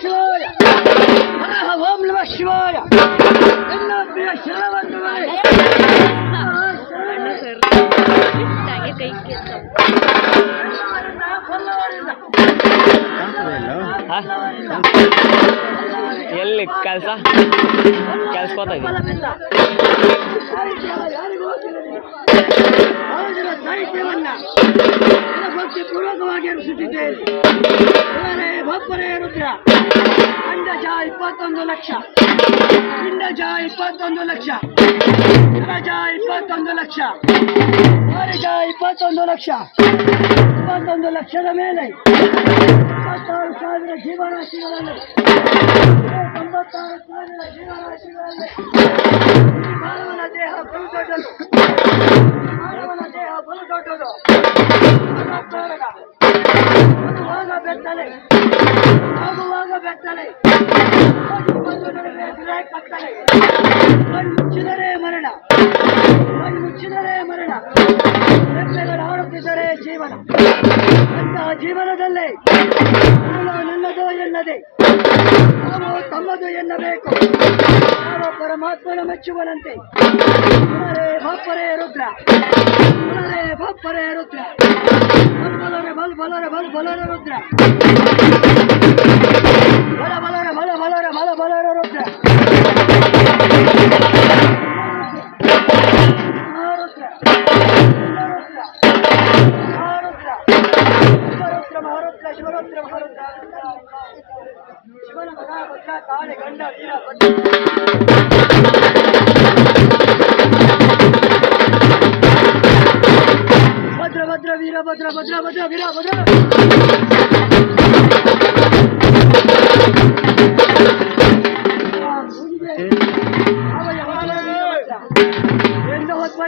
ಶಿವಾಯ ಓಂ ನಮಃ ಶಿವಾಯ ಎಲ್ಲ ಪ್ರಿಯ ಶರಣವಂತುಗಳೇ ಎಲ್ಲಿ ಕೆಲಸ ಕೆಲ್ಸಕೋತ ಸಾಹಿತ್ಯವನ್ನ ಭಕ್ತಿ ಪೂರ್ವಕವಾಗಿ ರಚಿಸಿದ್ದೇನೆ. ಭಪ್ಪರೇ ರುದ್ರ ಅಂಡಜ 21 ಲಕ್ಷ, ಪಿಂಡಜ 21 ಲಕ್ಷ, ರಜ 21 ಲಕ್ಷ, ವಾರಿಜ 21 ಲಕ್ಷ. 21 ಲಕ್ಷದ ಮೇಲೆ 26,000 ಜೀವರಾಶಿಗಳಲ್ಲಿ 96,000 ಜೀವರಾಶಿಗಳಲ್ಲಿ ಮಾನವನ ದೇಹ ಬಲು ದೊಡ್ಡದು. ಮಾನವನ ದೇಹ ಬಲು ದೊಡ್ಡದು. ಬರುವಾಗ ಬೆತ್ತಲೆ, ಆಗುವಾಗ ಬೆತ್ತಲೆ, ಕತ್ತಲೆ. ಕಣ್ಮುಚ್ಚಿದರೆ ಮರಣ, ಕಣ್ಮುಚ್ಚಿದರೆ ಮರಣ. ರೆಪ್ಪೆಗಳು ಆಡುತ್ತಿದ್ದರೆ ಜೀವನ. ಅಂತಹ ಜೀವನದಲ್ಲೇ ನನ್ನದು ಎನ್ನದೆ ನಾವು ತಮ್ಮದು ಎನ್ನಬೇಕು. ನಾವು ಪರಮಾತ್ಮನ ಮೆಚ್ಚುವನಂತೆ ಭಪ್ಪರೇ ರುದ್ರ, ಭಪ್ಪರೇ ರುದ್ರ, ಬಲರೆ ಬಲ ಬಲರೆ ಬಲ ಬಲರೆ ರುದ್ರ, ಬಲ ಬಲರೆ ಬಲ ಬಲರೆ ಬಲ ಬಲರೆ ರುದ್ರ, ಶಿವರುದ್ರ ಮಹಾರುದ್ರ ಶಿವನ ಮಗ ಭದ್ರ ಕಾಳೆ ಗಂಡ ವೀರ ಭದ್ರ ಭದ್ರ ವೀರ ಭದ್ರ ಭದ್ರ ಭದ್ರ ವೀರ ಭದ್ರ. ಎಂದು ಹೊತ್ತು